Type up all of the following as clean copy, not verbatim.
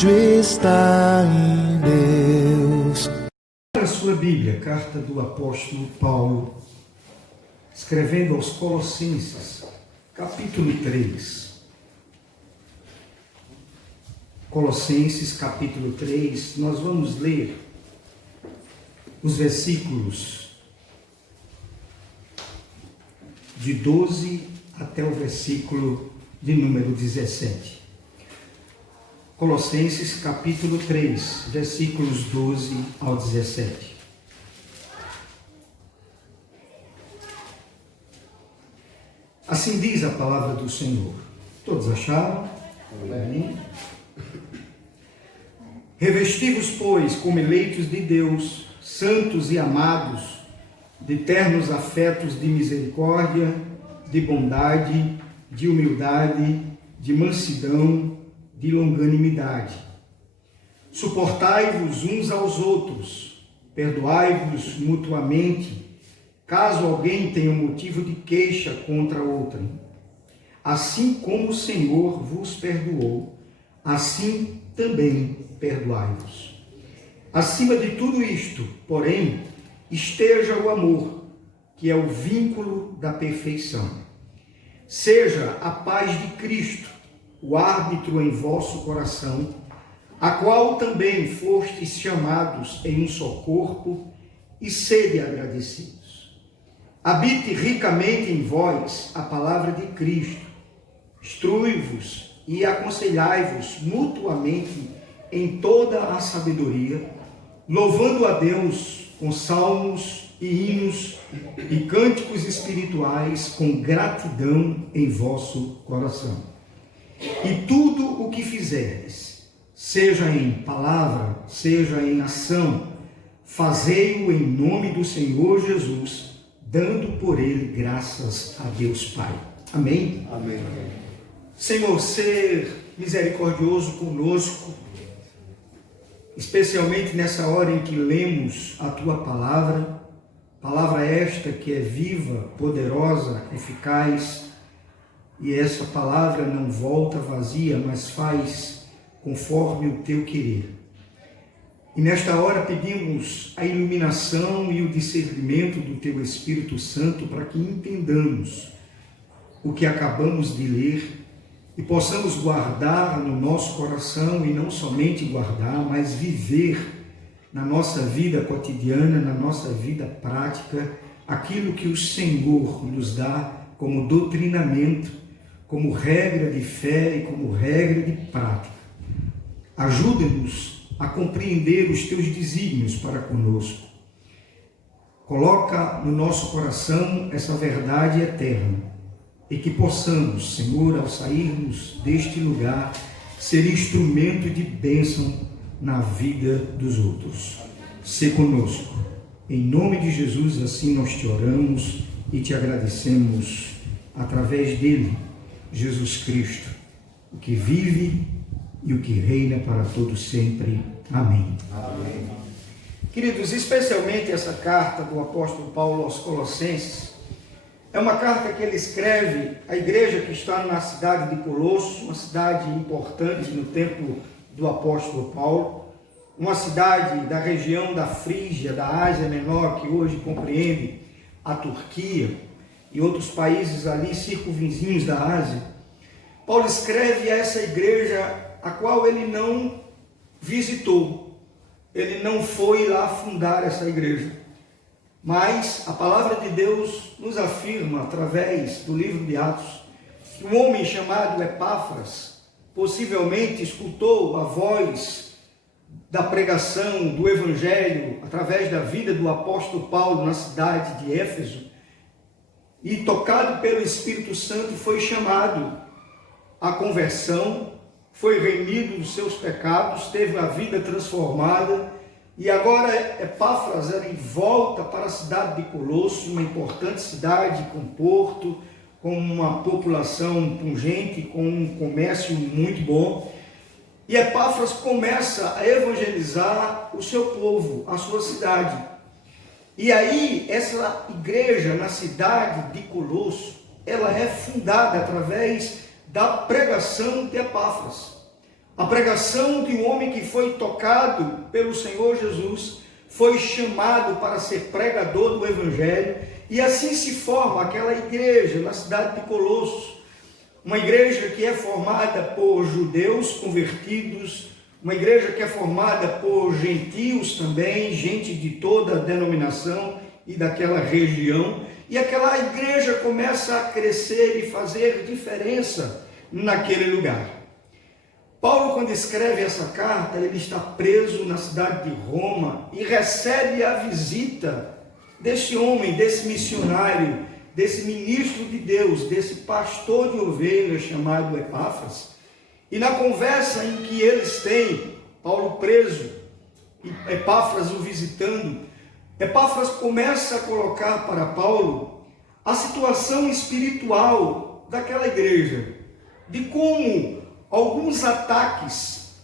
refúgio está em Deus. A sua Bíblia, carta do apóstolo Paulo, escrevendo aos Colossenses, capítulo 3. Colossenses, capítulo 3, nós vamos ler os versículos de 12 até o versículo de número 17. Colossenses capítulo 3, versículos 12 ao 17. Assim diz a palavra do Senhor. Todos acharam? Amém. Revesti-vos, pois, como eleitos de Deus, santos e amados, de ternos afetos de misericórdia, de bondade, de humildade, de mansidão, de longanimidade. Suportai-vos uns aos outros, perdoai-vos mutuamente, caso alguém tenha motivo de queixa contra outrem. Assim como o Senhor vos perdoou, assim também perdoai-vos. Acima de tudo isto, porém, esteja o amor, que é o vínculo da perfeição. Seja a paz de Cristo o árbitro em vosso coração, a qual também fostes chamados em um só corpo, e sede agradecidos. Habite ricamente em vós a palavra de Cristo, instrui-vos e aconselhai-vos mutuamente em toda a sabedoria, louvando a Deus com salmos e hinos e cânticos espirituais com gratidão em vosso coração. E tudo o que fizerdes, seja em palavra, seja em ação, fazei-o em nome do Senhor Jesus, dando por ele graças a Deus Pai. Amém? Amém. Senhor, ser misericordioso conosco, especialmente nessa hora em que lemos a Tua palavra esta que é viva, poderosa, eficaz, e essa palavra não volta vazia, mas faz conforme o Teu querer. E nesta hora pedimos a iluminação e o discernimento do Teu Espírito Santo para que entendamos o que acabamos de ler e possamos guardar no nosso coração, e não somente guardar, mas viver na nossa vida cotidiana, na nossa vida prática, aquilo que o Senhor nos dá como doutrinamento, como regra de fé e como regra de prática. Ajuda-nos a compreender os Teus desígnios para conosco. Coloca no nosso coração essa verdade eterna e que possamos, Senhor, ao sairmos deste lugar, ser instrumento de bênção na vida dos outros. Sê conosco. Em nome de Jesus, assim nós te oramos e te agradecemos através dele, Jesus Cristo, o que vive e o que reina para todos sempre. Amém. Amém. Queridos, especialmente essa carta do apóstolo Paulo aos Colossenses, é uma carta que ele escreve à igreja que está na cidade de Colosso, uma cidade importante no tempo do apóstolo Paulo, uma cidade da região da Frígia, da Ásia Menor, que hoje compreende a Turquia e outros países ali circunvizinhos da Ásia. Paulo escreve a essa igreja a qual ele não visitou, ele não foi lá fundar essa igreja, mas a palavra de Deus nos afirma, através do livro de Atos, que um homem chamado Epáfras possivelmente escutou a voz da pregação do Evangelho através da vida do apóstolo Paulo na cidade de Éfeso, e tocado pelo Espírito Santo foi chamado à conversão, foi remido dos seus pecados, teve a vida transformada, e agora Epáfras ele volta para a cidade de Colosso, uma importante cidade com porto, com uma população pungente, com um comércio muito bom. E Epáfras começa a evangelizar o seu povo, a sua cidade. E aí, essa igreja na cidade de Colosso, ela é fundada através da pregação de Epáfras. A pregação de um homem que foi tocado pelo Senhor Jesus, foi chamado para ser pregador do Evangelho, e assim se forma aquela igreja na cidade de Colossos, uma igreja que é formada por judeus convertidos, uma igreja que é formada por gentios também, gente de toda a denominação e daquela região, e aquela igreja começa a crescer e fazer diferença naquele lugar. Paulo, quando escreve essa carta, ele está preso na cidade de Roma e recebe a visita desse homem, desse missionário, desse ministro de Deus, desse pastor de ovelhas chamado Epáfras. E na conversa em que eles têm, Paulo preso e Epáfras o visitando, Epáfras começa a colocar para Paulo a situação espiritual daquela igreja, de como alguns ataques,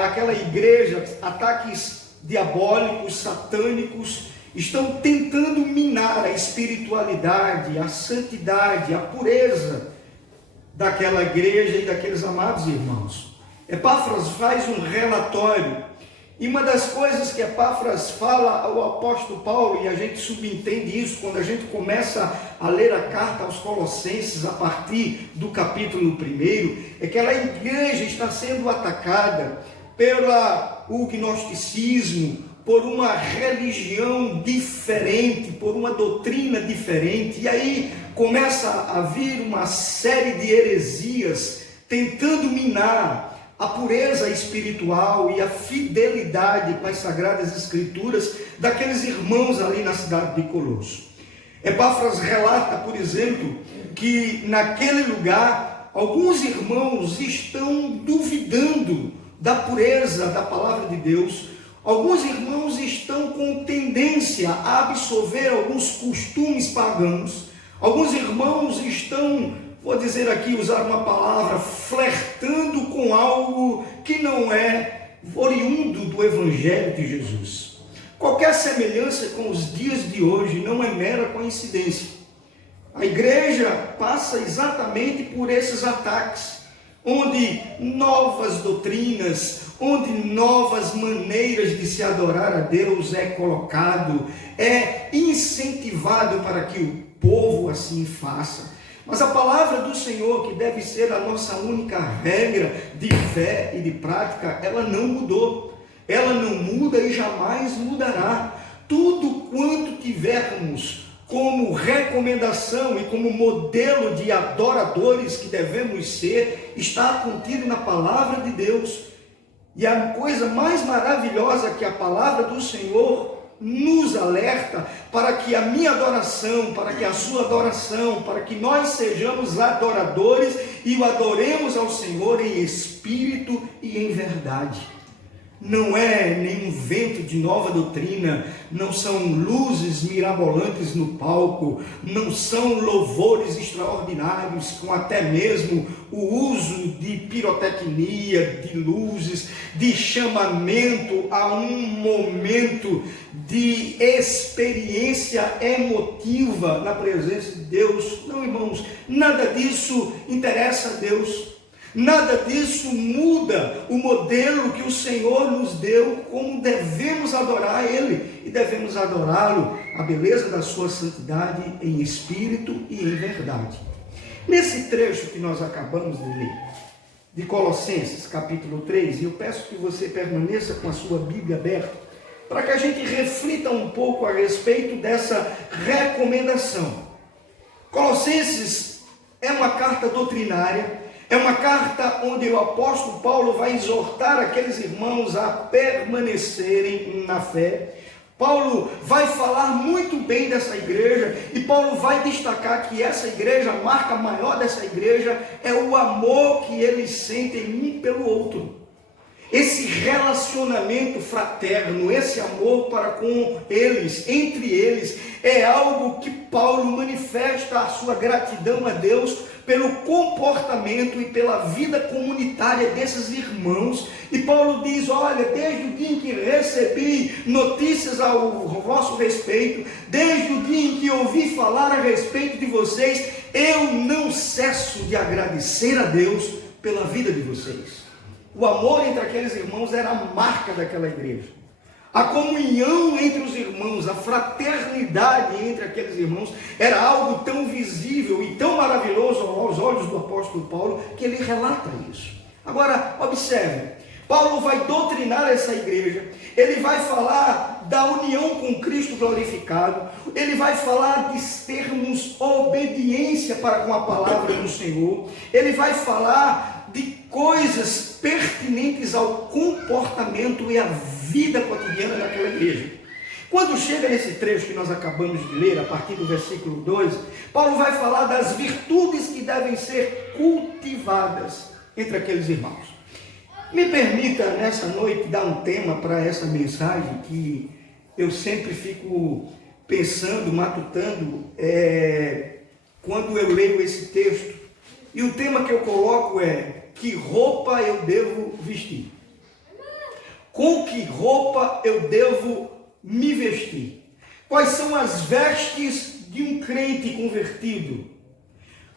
aquela igreja, ataques diabólicos, satânicos, estão tentando minar a espiritualidade, a santidade, a pureza daquela igreja e daqueles amados irmãos. Epáfras faz um relatório, e uma das coisas que Epáfras fala ao apóstolo Paulo, e a gente subentende isso quando a gente começa a ler a carta aos Colossenses a partir do capítulo 1, é que aquela igreja está sendo atacada pelo gnosticismo, por uma religião diferente, por uma doutrina diferente, e aí começa a vir uma série de heresias tentando minar a pureza espiritual e a fidelidade com as Sagradas Escrituras daqueles irmãos ali na cidade de Colosso. Epáfras relata, por exemplo, que naquele lugar alguns irmãos estão duvidando da pureza da palavra de Deus. Alguns irmãos estão com tendência a absorver alguns costumes pagãos. Alguns irmãos estão, vou dizer aqui, usar uma palavra, flertando com algo que não é oriundo do Evangelho de Jesus. Qualquer semelhança com os dias de hoje não é mera coincidência. A igreja passa exatamente por esses ataques, onde novas doutrinas, onde novas maneiras de se adorar a Deus é colocado, é incentivado para que o povo assim faça. Mas a palavra do Senhor, que deve ser a nossa única regra de fé e de prática, ela não mudou. Ela não muda e jamais mudará. Tudo quanto tivermos como recomendação e como modelo de adoradores que devemos ser, está contido na palavra de Deus. E a coisa mais maravilhosa que a palavra do Senhor nos alerta para que a minha adoração, para que a sua adoração, para que nós sejamos adoradores e o adoremos ao Senhor em espírito e em verdade. Não é nenhum vento de nova doutrina, não são luzes mirabolantes no palco, não são louvores extraordinários, com até mesmo o uso de pirotecnia, de luzes, de chamamento a um momento de experiência emotiva na presença de Deus. Não, irmãos, nada disso interessa a Deus. Nada disso muda o modelo que o Senhor nos deu, como devemos adorar Ele, e devemos adorá-lo, a beleza da sua santidade em espírito e em verdade. Nesse trecho que nós acabamos de ler, de Colossenses capítulo 3, e eu peço que você permaneça com a sua Bíblia aberta, para que a gente reflita um pouco a respeito dessa recomendação. Colossenses é uma carta doutrinária, é uma carta onde o apóstolo Paulo vai exortar aqueles irmãos a permanecerem na fé. Paulo vai falar muito bem dessa igreja, e Paulo vai destacar que essa igreja, a marca maior dessa igreja, é o amor que eles sentem um pelo outro. Esse relacionamento fraterno, esse amor para com eles, entre eles, é algo que Paulo manifesta a sua gratidão a Deus pelo comportamento e pela vida comunitária desses irmãos. E Paulo diz: olha, desde o dia em que recebi notícias ao vosso respeito, desde o dia em que ouvi falar a respeito de vocês, eu não cesso de agradecer a Deus pela vida de vocês. O amor entre aqueles irmãos era a marca daquela igreja. A comunhão entre os irmãos, a fraternidade entre aqueles irmãos era algo tão visível e tão maravilhoso aos olhos do apóstolo Paulo que ele relata isso. Agora, observe, Paulo vai doutrinar essa igreja, ele vai falar da união com Cristo glorificado, ele vai falar de termos obediência para com a palavra do Senhor, ele vai falar de coisas pertinentes ao comportamento e à vida cotidiana daquela igreja. Quando chega nesse trecho que nós acabamos de ler, a partir do versículo 2, Paulo vai falar das virtudes que devem ser cultivadas entre aqueles irmãos. Me permita nessa noite dar um tema para essa mensagem que eu sempre fico pensando, matutando, quando eu leio esse texto. E o tema que eu coloco é: que roupa eu devo vestir? Com que roupa eu devo me vestir? Quais são as vestes de um crente convertido?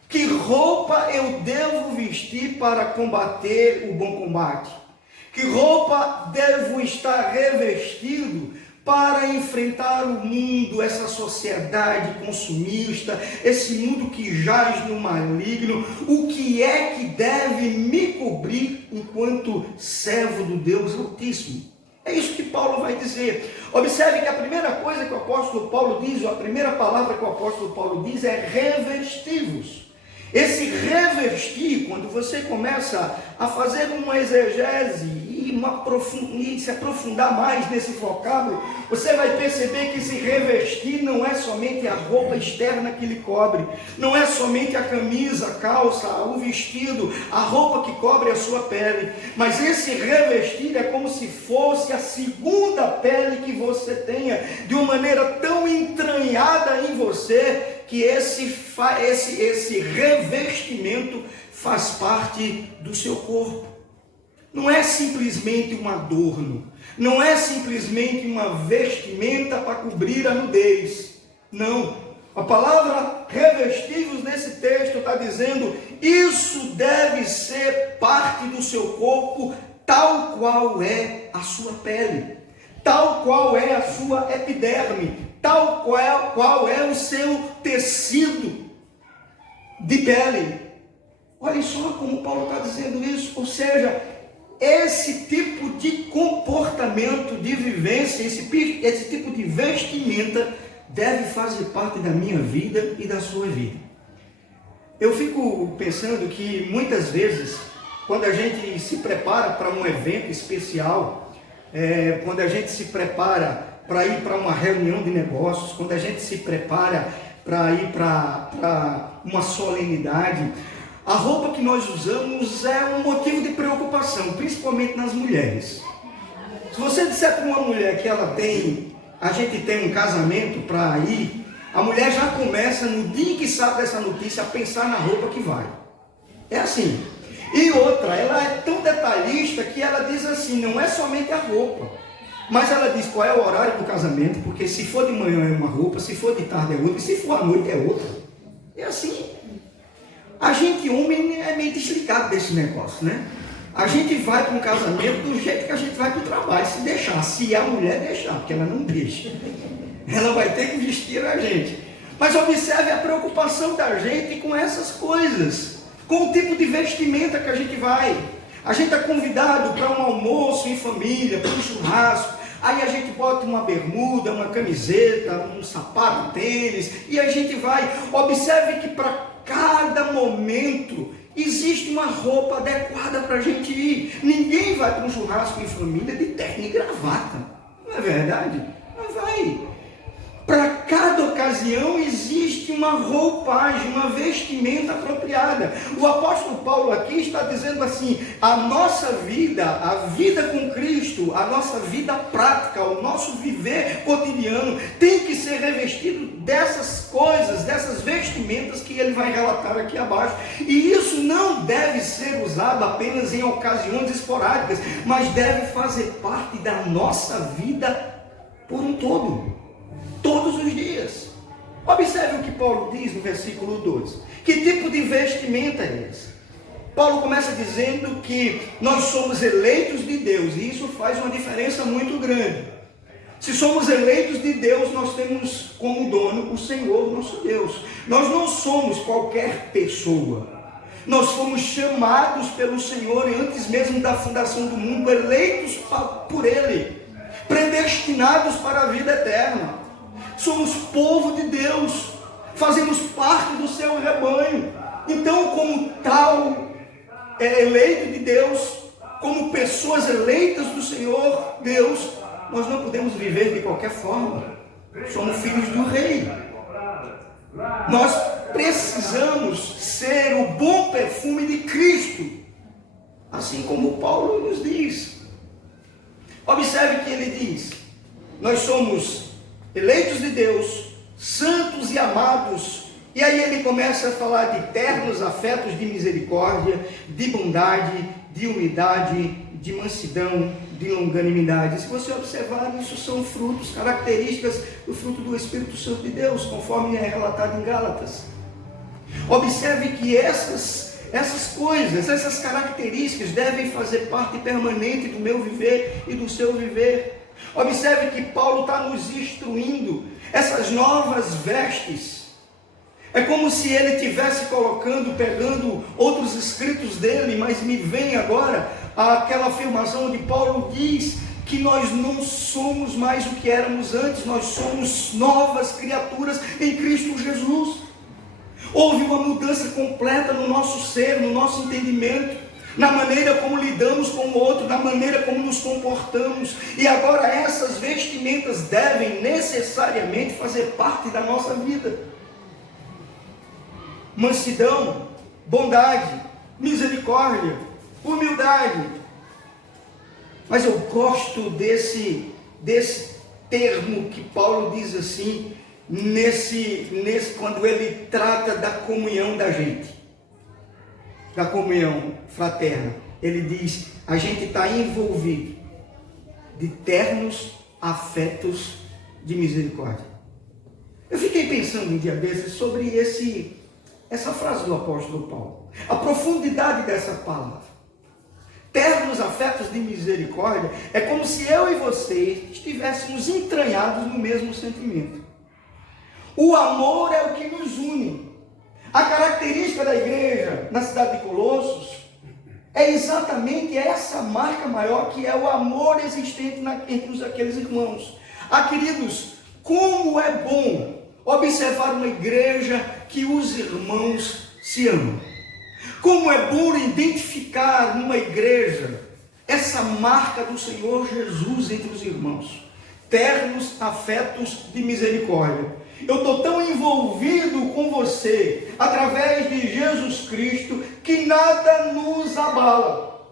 Que roupa eu devo vestir para combater o bom combate? Que roupa devo estar revestido para enfrentar o mundo, essa sociedade consumista, esse mundo que jaz no maligno? O que é que deve me cobrir enquanto servo do Deus Altíssimo? É isso que Paulo vai dizer. Observe que a primeira coisa que o apóstolo Paulo diz, ou a primeira palavra que o apóstolo Paulo diz é revesti-vos. Esse revestir, quando você começa a fazer uma exegese e se aprofundar mais nesse vocábulo, você vai perceber que esse revestir não é somente a roupa externa que lhe cobre, não é somente a camisa, a calça, o vestido, a roupa que cobre a sua pele, mas esse revestir é como se fosse a segunda pele que você tenha, de uma maneira tão entranhada em você, que esse revestimento faz parte do seu corpo. Não é simplesmente um adorno, não é simplesmente uma vestimenta para cobrir a nudez. Não, a palavra revestivos nesse texto está dizendo: isso deve ser parte do seu corpo, tal qual é a sua pele, tal qual é a sua epiderme, tal qual é o seu tecido de pele. Olha só como Paulo está dizendo isso, ou seja, esse tipo de comportamento, de vivência, esse tipo de vestimenta deve fazer parte da minha vida e da sua vida. Eu fico pensando que muitas vezes, quando a gente se prepara para um evento especial, quando a gente se prepara para ir para uma reunião de negócios, quando a gente se prepara para ir para uma solenidade, a roupa que nós usamos é um motivo de preocupação, principalmente nas mulheres. Se você disser para uma mulher que a gente tem um casamento para ir, a mulher já começa, no dia que sabe dessa notícia, a pensar na roupa que vai. É assim. E outra, ela é tão detalhista que ela diz assim, não é somente a roupa, mas ela diz qual é o horário do casamento, porque se for de manhã é uma roupa, se for de tarde é outra, e se for à noite é outra. É assim. A gente, homem, é meio desligado desse negócio, né? A gente vai para um casamento do jeito que a gente vai para o trabalho, se deixar. Se a mulher deixar, porque ela não deixa. Ela vai ter que vestir a gente. Mas observe a preocupação da gente com essas coisas, com o tipo de vestimenta que a gente vai. A gente é convidado para um almoço em família, para um churrasco. Aí a gente bota uma bermuda, uma camiseta, um sapato, um tênis, e a gente vai. Observe que para cada momento existe uma roupa adequada para a gente ir. Ninguém vai para um churrasco em família de terno e gravata. Não é verdade? Não vai. Para cada ocasião existe uma roupagem, uma vestimenta apropriada. O apóstolo Paulo aqui está dizendo assim: a nossa vida, a vida com Cristo, a nossa vida prática, o nosso viver cotidiano tem que ser revestido dessas coisas, dessas vestimentas que ele vai relatar aqui abaixo. E isso não deve ser usado apenas em ocasiões esporádicas, mas deve fazer parte da nossa vida por um todo. Todos os dias. Observe o que Paulo diz no versículo 12. Que tipo de vestimenta é esse? Paulo começa dizendo que nós somos eleitos de Deus, e isso faz uma diferença muito grande. Se somos eleitos de Deus, nós temos como dono o Senhor, nosso Deus. Nós não somos qualquer pessoa. Nós fomos chamados pelo Senhor, e antes mesmo da fundação do mundo, eleitos por Ele, predestinados para a vida eterna. Somos povo de Deus, fazemos parte do seu rebanho. Então, como tal, eleito de Deus, como pessoas eleitas do Senhor Deus, nós não podemos viver de qualquer forma. Somos filhos do Rei. Nós precisamos ser o bom perfume de Cristo, assim como Paulo nos diz. Observe que ele diz: nós somos eleitos de Deus, santos e amados. E aí ele começa a falar de ternos afetos de misericórdia, de bondade, de humildade, de mansidão, de longanimidade. Se você observar, isso são frutos, características do fruto do Espírito Santo de Deus, conforme é relatado em Gálatas. Observe que essas coisas, essas características devem fazer parte permanente do meu viver e do seu viver. Observe que Paulo está nos instruindo essas novas vestes. É como se ele estivesse pegando outros escritos dele, mas me vem agora aquela afirmação onde Paulo diz que nós não somos mais o que éramos antes, nós somos novas criaturas em Cristo Jesus. Houve uma mudança completa no nosso ser, no nosso entendimento, na maneira como lidamos com o outro, na maneira como nos comportamos. E agora essas vestimentas devem necessariamente fazer parte da nossa vida. Mansidão, bondade, misericórdia, humildade. Mas eu gosto desse termo que Paulo diz assim, quando ele trata da comunhão da gente, da comunhão fraterna. Ele diz: a gente está envolvido de ternos afetos de misericórdia. Eu fiquei pensando um dia desses sobre essa frase do apóstolo Paulo, a profundidade dessa palavra. Ternos afetos de misericórdia é como se eu e você estivéssemos entranhados no mesmo sentimento. O amor é o que nos une. A característica da igreja na cidade de Colossos é exatamente essa marca maior, que é o amor existente entre aqueles irmãos. Queridos, como é bom observar uma igreja que os irmãos se amam. Como é bom identificar numa igreja essa marca do Senhor Jesus entre os irmãos. Ternos afetos de misericórdia. Eu estou tão envolvido com você, através de Jesus Cristo, que nada nos abala.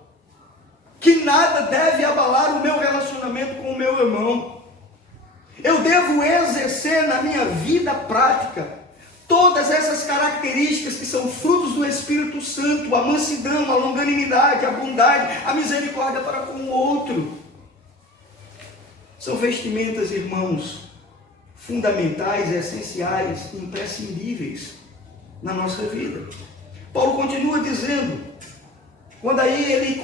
Que nada deve abalar o meu relacionamento com o meu irmão. Eu devo exercer na minha vida prática todas essas características que são frutos do Espírito Santo: a mansidão, a longanimidade, a bondade, a misericórdia para com o outro. São vestimentas, irmãos, fundamentais, essenciais, imprescindíveis na nossa vida. Paulo continua dizendo, quando aí ele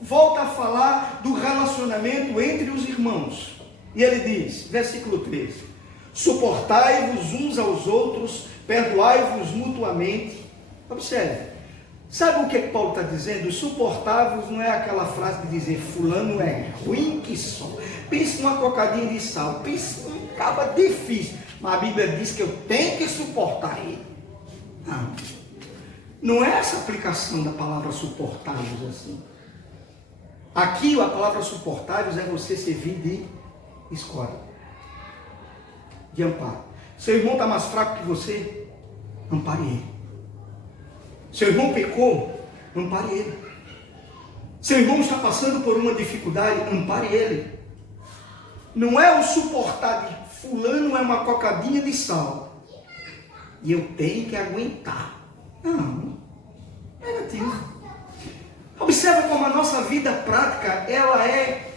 volta a falar do relacionamento entre os irmãos. E ele diz, versículo 13: suportai-vos uns aos outros, perdoai-vos mutuamente. Observe, sabe o que Paulo está dizendo? Suportai-vos não é aquela frase de dizer fulano é ruim que só. Pense numa cocadinha de sal, pense num caba difícil, mas a Bíblia diz que eu tenho que suportar ele. Não é essa aplicação da palavra suportai-vos assim. Aqui a palavra suportai-vos é você servir de escora, de amparo. Seu irmão está mais fraco que você, ampare ele. Seu irmão pecou, ampare ele. Seu irmão está passando por uma dificuldade, ampare ele. Não é o suportar de fulano é uma cocadinha de sal e eu tenho que aguentar. Não, negativo. Observe como a nossa vida prática, ela é,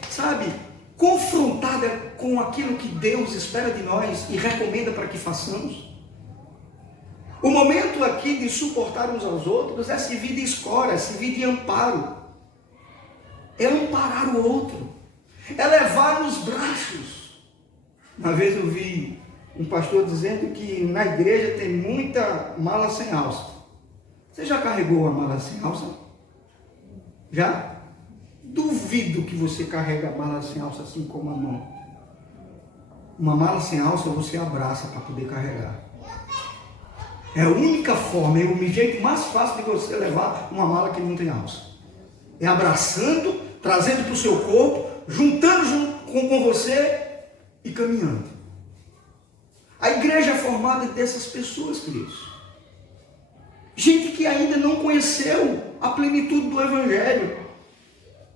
confrontada com aquilo que Deus espera de nós e recomenda para que façamos. O momento aqui de suportar uns aos outros é servir de escora, é servir de amparo. É amparar o outro, é levar nos braços. Uma vez eu vi um pastor dizendo que na igreja tem muita mala sem alça. Você já carregou a mala sem alça? Já? Duvido que você carrega a mala sem alça assim com a mão. Uma mala sem alça você abraça para poder carregar. É a única forma, é o jeito mais fácil de você levar uma mala que não tem alça. É abraçando, trazendo para o seu corpo, juntando com você e caminhando. A igreja é formada dessas pessoas, queridos. Gente que ainda não conheceu a plenitude do Evangelho.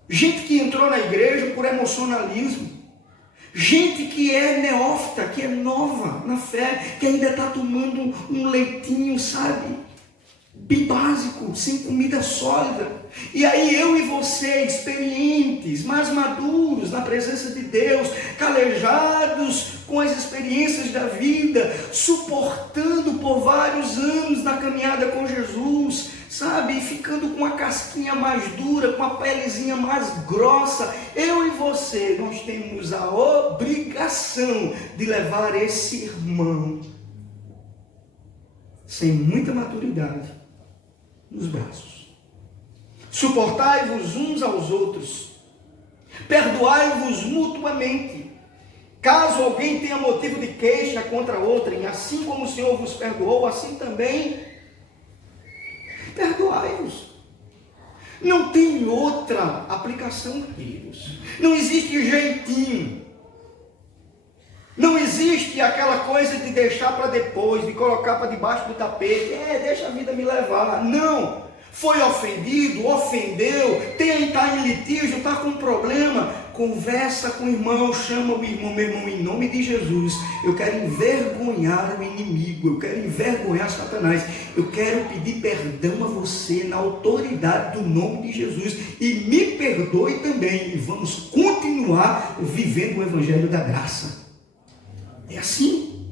Gente que entrou na igreja por emocionalismo. Gente que é neófita, que é nova na fé, que ainda está tomando um leitinho, sabe? Bem básico, sem comida sólida. E aí eu e você, experientes, mais maduros na presença de Deus, calejados com as experiências da vida, suportando por vários anos da caminhada com Jesus, sabe, ficando com a casquinha mais dura, com a pelezinha mais grossa, eu e você, nós temos a obrigação de levar esse irmão, sem muita maturidade, nos braços. Suportai-vos uns aos outros, perdoai-vos mutuamente, caso alguém tenha motivo de queixa contra outrem, assim como o Senhor vos perdoou, assim também perdoai-vos. Não tem outra aplicação, queridos. Não existe jeitinho. Não existe aquela coisa de deixar para depois, de colocar para debaixo do tapete. Deixa a vida me levar. Não. Foi ofendido, ofendeu, está em litígio, está com problema. Conversa com o irmão, chama o irmão, meu irmão, em nome de Jesus, eu quero envergonhar o inimigo, eu quero envergonhar Satanás, eu quero pedir perdão a você na autoridade do nome de Jesus, e me perdoe também, e vamos continuar vivendo o evangelho da graça. É assim.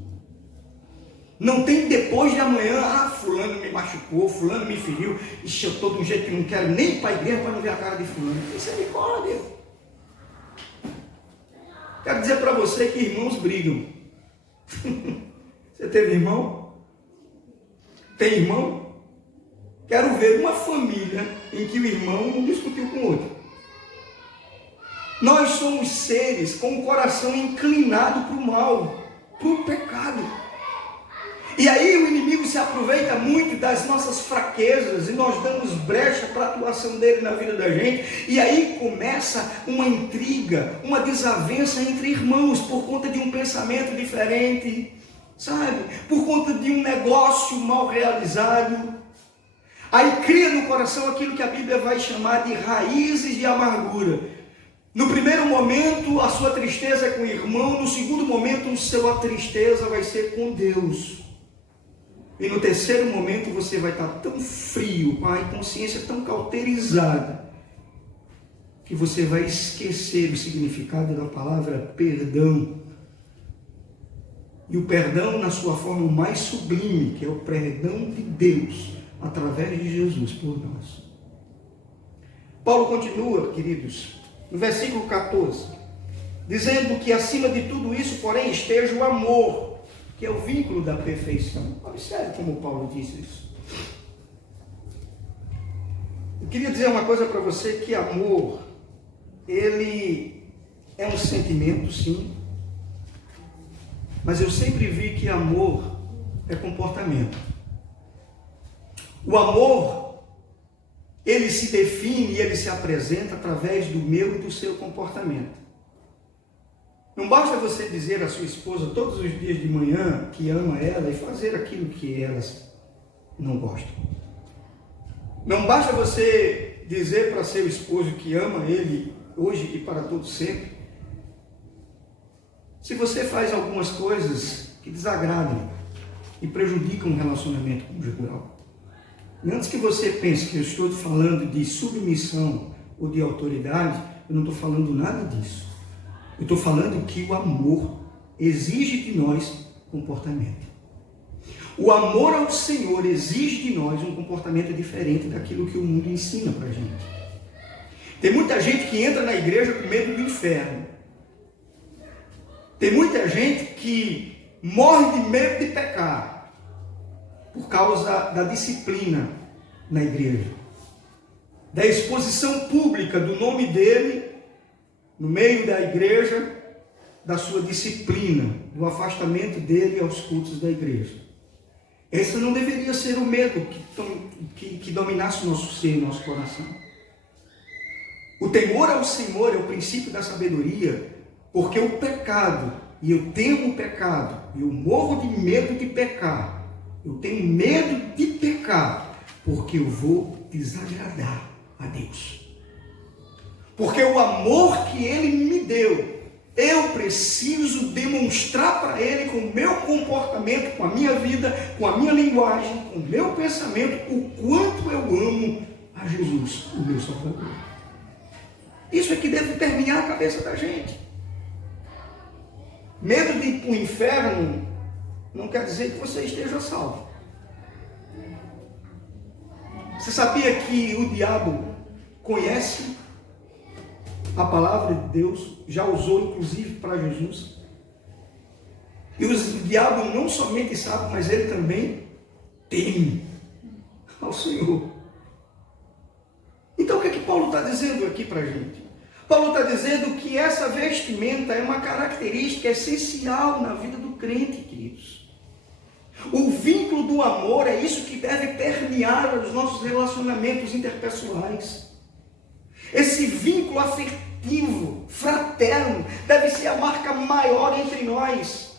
Não tem depois de amanhã, fulano me machucou, fulano me feriu, ixi, eu estou de um jeito que não quero nem ir para a igreja para não ver a cara de fulano. Isso é misericórdia. Quero dizer para você que irmãos brigam. Você teve irmão? Tem irmão? Quero ver uma família em que o irmão não discutiu com o outro. Nós somos seres com o coração inclinado para o mal, para o pecado. E aí o inimigo se aproveita muito das nossas fraquezas e nós damos brecha para a atuação dele na vida da gente. E aí começa uma intriga, uma desavença entre irmãos por conta de um pensamento diferente, sabe? Por conta de um negócio mal realizado. Aí cria no coração aquilo que a Bíblia vai chamar de raízes de amargura. No primeiro momento a sua tristeza é com o irmão, no segundo momento a sua tristeza vai ser com Deus. E no terceiro momento você vai estar tão frio, com a consciência tão cauterizada, que você vai esquecer o significado da palavra perdão. E o perdão na sua forma mais sublime, que é o perdão de Deus, através de Jesus por nós. Paulo continua, queridos, no versículo 14, dizendo que acima de tudo isso, porém, esteja o amor, que é o vínculo da perfeição. Observe como Paulo diz isso. Eu queria dizer uma coisa para você, que amor, ele é um sentimento, sim, mas eu sempre vi que amor é comportamento. O amor, ele se define e ele se apresenta através do meu e do seu comportamento. Não basta você dizer à sua esposa todos os dias de manhã que ama ela e fazer aquilo que elas não gostam. Não basta você dizer para seu esposo que ama ele hoje e para todo sempre, se você faz algumas coisas que desagradam e prejudicam o relacionamento conjugal. E antes que você pense que eu estou falando de submissão ou de autoridade, eu não estou falando nada disso. Eu estou falando que o amor exige de nós comportamento. O amor ao Senhor exige de nós um comportamento diferente daquilo que o mundo ensina para a gente. Tem muita gente que entra na igreja com medo do inferno. Tem muita gente que morre de medo de pecar por causa da disciplina na igreja, da exposição pública do nome dele no meio da igreja, da sua disciplina, do afastamento dele aos cultos da igreja. Esse não deveria ser o medo que dominasse o nosso ser e nosso coração. O temor ao Senhor é o princípio da sabedoria, porque o pecado, e eu temo o pecado, e eu morro de medo de pecar, eu tenho medo de pecar, porque eu vou desagradar a Deus. Porque o amor que Ele me deu, eu preciso demonstrar para Ele com o meu comportamento, com a minha vida, com a minha linguagem, com o meu pensamento, o quanto eu amo a Jesus, o meu Salvador. Isso é que deve permear a cabeça da gente. Medo de ir para o inferno não quer dizer que você esteja salvo. Você sabia que o diabo conhece a palavra de Deus, já usou inclusive para Jesus? E o diabo não somente sabe, mas ele também teme ao Senhor. Então o que é que Paulo está dizendo aqui para a gente? Paulo está dizendo que essa vestimenta é uma característica essencial na vida do crente, queridos. O vínculo do amor é isso que deve permear os nossos relacionamentos interpessoais. Esse vínculo afetivo, fraterno, deve ser a marca maior entre nós.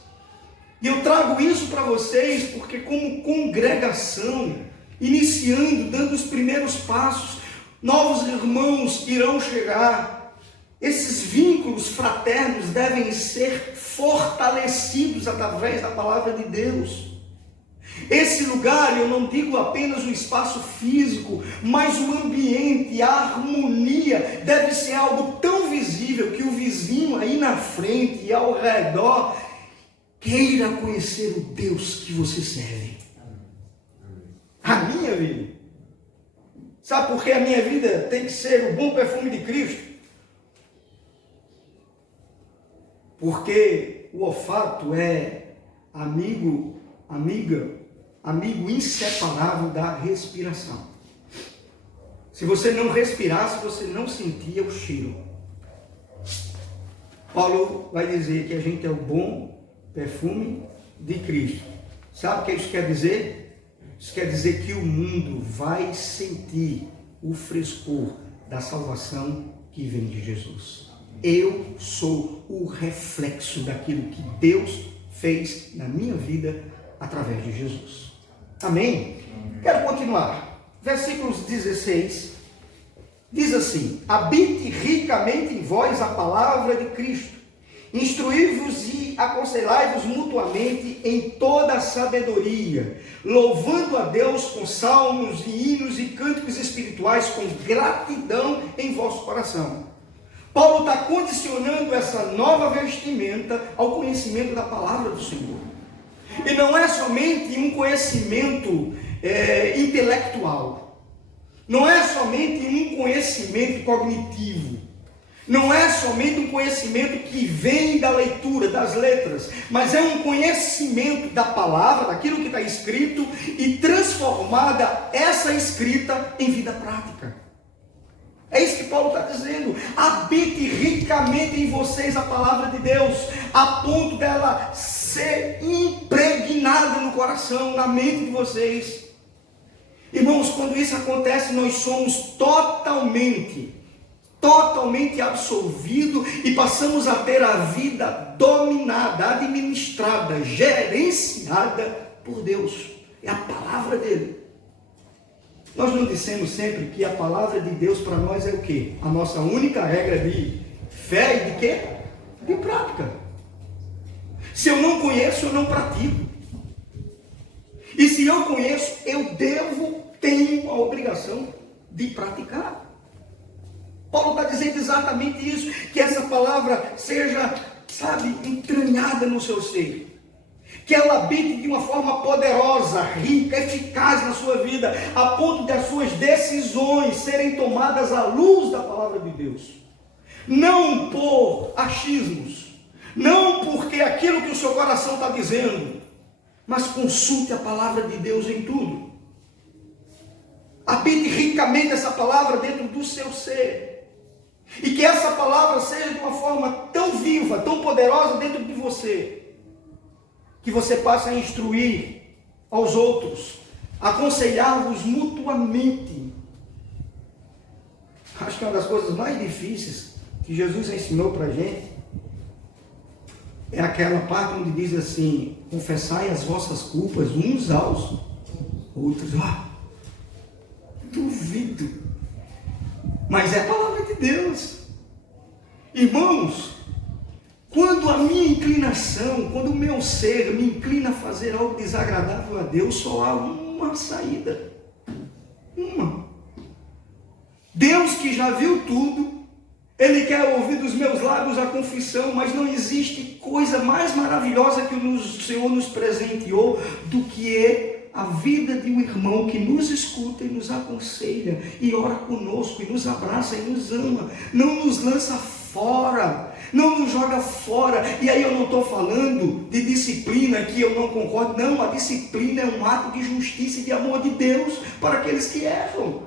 E eu trago isso para vocês porque, como congregação, iniciando, dando os primeiros passos, novos irmãos irão chegar. Esses vínculos fraternos devem ser fortalecidos através da palavra de Deus. Esse lugar, eu não digo apenas o espaço físico, mas o ambiente, a harmonia, deve ser algo tão visível que o vizinho aí na frente e ao redor queira conhecer o Deus que você serve. A minha vida. Sabe por que a minha vida tem que ser o bom perfume de Cristo? Porque o olfato é amigo inseparável da respiração. Se você não respirasse, você não sentia o cheiro. Paulo vai dizer que a gente é o bom perfume de Cristo. Sabe o que isso quer dizer? Isso quer dizer que o mundo vai sentir o frescor da salvação que vem de Jesus. Eu sou o reflexo daquilo que Deus fez na minha vida através de Jesus. Amém? Quero continuar. Versículos 16 diz assim: habite ricamente em vós a palavra de Cristo, instruí-vos e aconselhai-vos mutuamente em toda a sabedoria, louvando a Deus com salmos e hinos e cânticos espirituais com gratidão em vosso coração. Paulo está condicionando essa nova vestimenta ao conhecimento da palavra do Senhor. E não é somente um conhecimento intelectual. Não é somente um conhecimento cognitivo. Não é somente um conhecimento que vem da leitura, das letras. Mas é um conhecimento da palavra, daquilo que está escrito, e transformada essa escrita em vida prática. É isso que Paulo está dizendo. Habite ricamente em vocês a palavra de Deus, a ponto dela ser impregnada no coração, na mente de vocês. Irmãos, quando isso acontece, nós somos totalmente absolvidos e passamos a ter a vida dominada, administrada, gerenciada por Deus. É a palavra dele. Nós não dissemos sempre que a palavra de Deus para nós é o quê? A nossa única regra de fé e de quê? De prática. Se eu não conheço, eu não pratico. E se eu conheço, eu tenho a obrigação de praticar. Paulo está dizendo exatamente isso, que essa palavra seja, entranhada no seu ser. Que ela habite de uma forma poderosa, rica, eficaz na sua vida, a ponto de as suas decisões serem tomadas à luz da palavra de Deus. Não por achismos, não porque aquilo que o seu coração está dizendo, mas consulte a palavra de Deus em tudo. Habite ricamente essa palavra dentro do seu ser. E que essa palavra seja de uma forma tão viva, tão poderosa dentro de você, que você passe a instruir aos outros, aconselhar-vos mutuamente. Acho que uma das coisas mais difíceis que Jesus ensinou para a gente é aquela parte onde diz assim: confessai as vossas culpas uns aos outros. Duvido, mas é a palavra de Deus. Irmãos, quando a minha inclinação, quando o meu ser me inclina a fazer algo desagradável a Deus, só há uma saída. Uma. Deus, que já viu tudo, Ele quer ouvir dos meus lábios a confissão, mas não existe coisa mais maravilhosa que o Senhor nos presenteou do que a vida de um irmão que nos escuta e nos aconselha, e ora conosco, e nos abraça e nos ama, não nos lança fora, não nos joga fora. E aí eu não estou falando de disciplina que eu não concordo, não, a disciplina é um ato de justiça e de amor de Deus para aqueles que erram.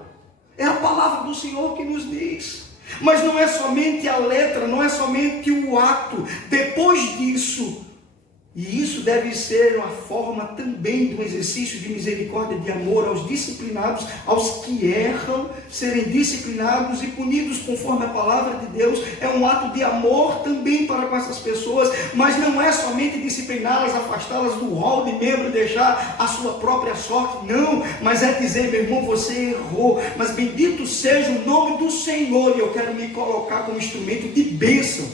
É a palavra do Senhor que nos diz. Mas não é somente a letra, não é somente o ato. Depois disso, e isso deve ser uma forma também do exercício de misericórdia e de amor aos disciplinados, aos que erram, serem disciplinados e punidos conforme a palavra de Deus. É um ato de amor também para com essas pessoas, mas não é somente discipliná-las, afastá-las do rol de membro e deixar a sua própria sorte, não, mas é dizer: meu irmão, você errou, mas bendito seja o nome do Senhor, e eu quero me colocar como instrumento de bênção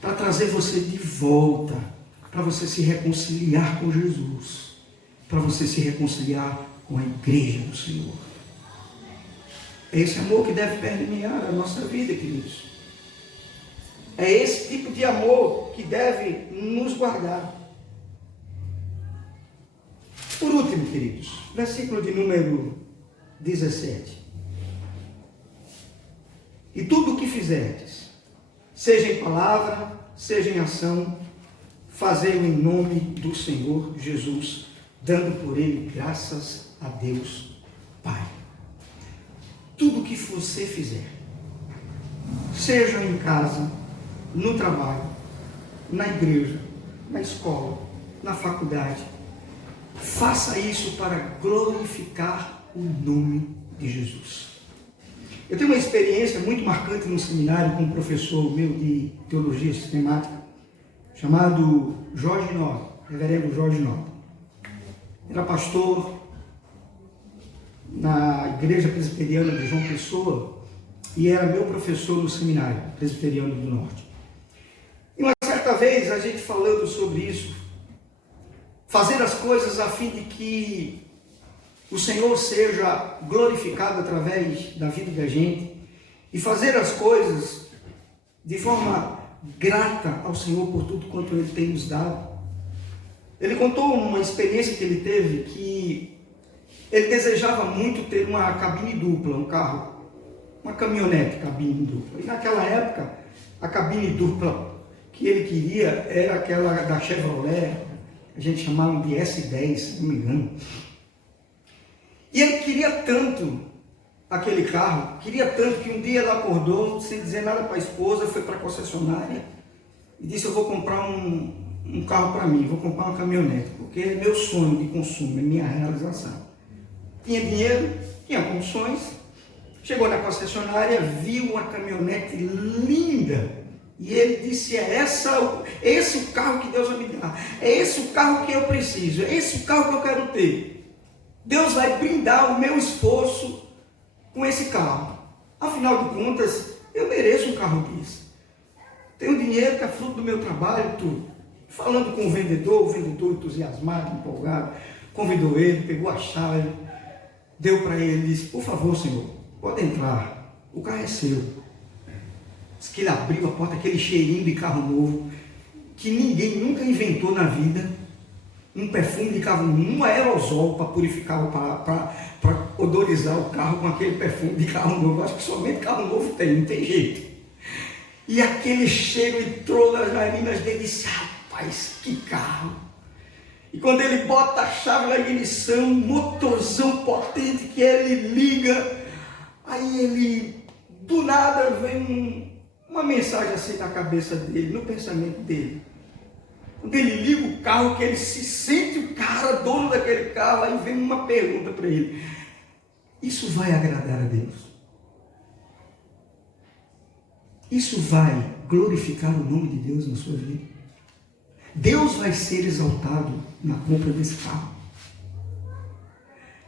para trazer você de volta, para você se reconciliar com Jesus, para você se reconciliar com a igreja do Senhor. É esse amor que deve permear a nossa vida, queridos. É esse tipo de amor que deve nos guardar. Por último, queridos, versículo de número 17. E tudo o que fizerdes, seja em palavra, seja em ação, fazei-o em nome do Senhor Jesus, dando por ele graças a Deus Pai. Tudo que você fizer, seja em casa, no trabalho, na igreja, na escola, na faculdade, faça isso para glorificar o nome de Jesus. Eu tenho uma experiência muito marcante no seminário com um professor meu de teologia sistemática, chamado Jorge Nota, reverendo Jorge Nota. Era pastor na igreja presbiteriana de João Pessoa e era meu professor no seminário presbiteriano do Norte. E uma certa vez, a gente falando sobre isso, fazer as coisas a fim de que o Senhor seja glorificado através da vida da gente, e fazer as coisas de forma grata ao Senhor por tudo quanto Ele tem nos dado. Ele contou uma experiência que ele teve, que ele desejava muito ter uma cabine dupla, um carro, uma caminhonete cabine dupla. E naquela época, a cabine dupla que ele queria era aquela da Chevrolet, a gente chamava de S10, se não me engano. E ele queria tanto aquele carro, queria tanto que um dia ele acordou, sem dizer nada para a esposa, foi para a concessionária e disse: eu vou comprar um carro para mim, vou comprar uma caminhonete, porque é meu sonho de consumo, é minha realização. Tinha dinheiro, tinha condições, chegou na concessionária, viu uma caminhonete linda, e ele disse: é esse o carro que Deus vai me dar, é esse o carro que eu preciso, é esse o carro que eu quero ter. Deus vai brindar o meu esforço com esse carro. Afinal de contas, eu mereço um carro desse. Tenho dinheiro que é fruto do meu trabalho, tudo. Falando com o vendedor entusiasmado, empolgado, convidou ele, pegou a chave, deu para ele, disse: por favor, senhor, pode entrar, o carro é seu. Diz que ele abriu a porta, aquele cheirinho de carro novo, que ninguém nunca inventou na vida, um perfume de carro, um aerosol para purificar, para odorizar o carro com aquele perfume de carro novo. Acho que somente carro novo tem, não tem jeito. E aquele cheiro entrou nas narinas dele e disse: rapaz, que carro! E quando ele bota a chave na ignição, um motorzão potente que ele liga, aí ele, do nada, vem uma mensagem assim na cabeça dele, no pensamento dele. Quando ele liga o carro, que ele se sente o cara, dono daquele carro, aí vem uma pergunta para ele: isso vai agradar a Deus? Isso vai glorificar o nome de Deus na sua vida? Deus vai ser exaltado na compra desse carro?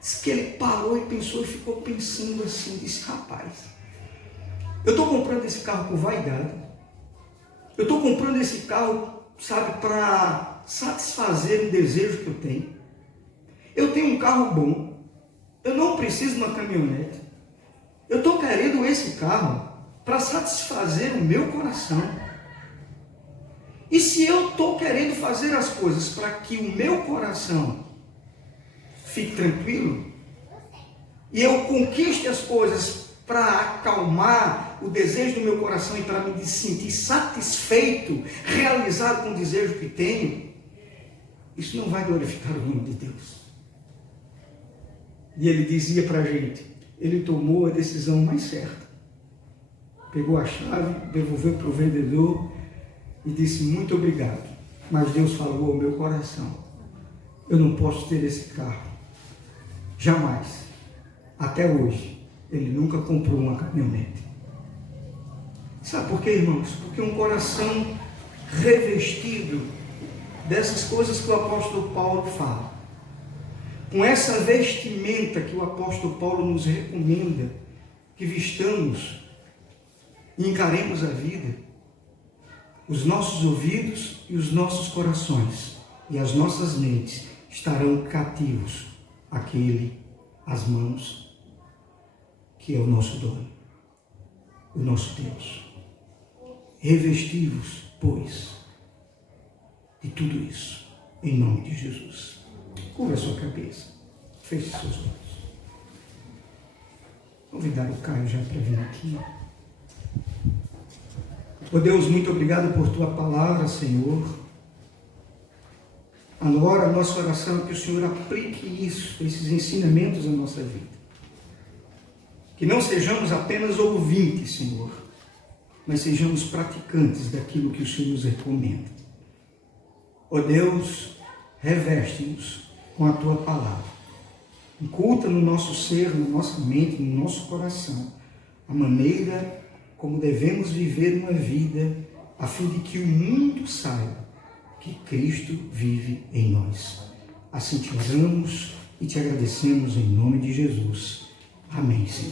Diz que ele parou e pensou e ficou pensando assim, disse: rapaz, eu estou comprando esse carro por vaidade, eu estou comprando esse carro, sabe, para satisfazer um desejo que eu tenho. Eu tenho um carro bom, eu não preciso de uma caminhonete, eu estou querendo esse carro para satisfazer o meu coração. E se eu estou querendo fazer as coisas para que o meu coração fique tranquilo, e eu conquiste as coisas para acalmar o desejo do meu coração e para me sentir satisfeito, realizado com o desejo que tenho, isso não vai glorificar o nome de Deus. E ele dizia para a gente, ele tomou a decisão mais certa. Pegou a chave, devolveu para o vendedor e disse: muito obrigado, mas Deus falou ao meu coração, eu não posso ter esse carro. Jamais, até hoje, ele nunca comprou uma caminhonete. Sabe por quê, irmãos? Porque um coração revestido dessas coisas que o apóstolo Paulo fala, com essa vestimenta que o apóstolo Paulo nos recomenda, que vistamos e encaremos a vida, os nossos ouvidos e os nossos corações e as nossas mentes estarão cativos àquele, às mãos, que é o nosso dono, o nosso Deus. Revestivos, pois, de tudo isso, em nome de Jesus. Curva a sua cabeça, feche seus olhos. Convidar o Caio já para vir aqui. Oh Deus, muito obrigado por tua palavra, Senhor. Agora a nossa oração é que o Senhor aplique isso, esses ensinamentos à nossa vida. Que não sejamos apenas ouvintes, Senhor, mas sejamos praticantes daquilo que o Senhor nos recomenda. Oh Deus, reveste-nos com a tua palavra. Inculta no nosso ser, na nossa mente, no nosso coração, a maneira como devemos viver uma vida, a fim de que o mundo saiba que Cristo vive em nós. Assim te oramos e te agradecemos em nome de Jesus. Amém, Senhor.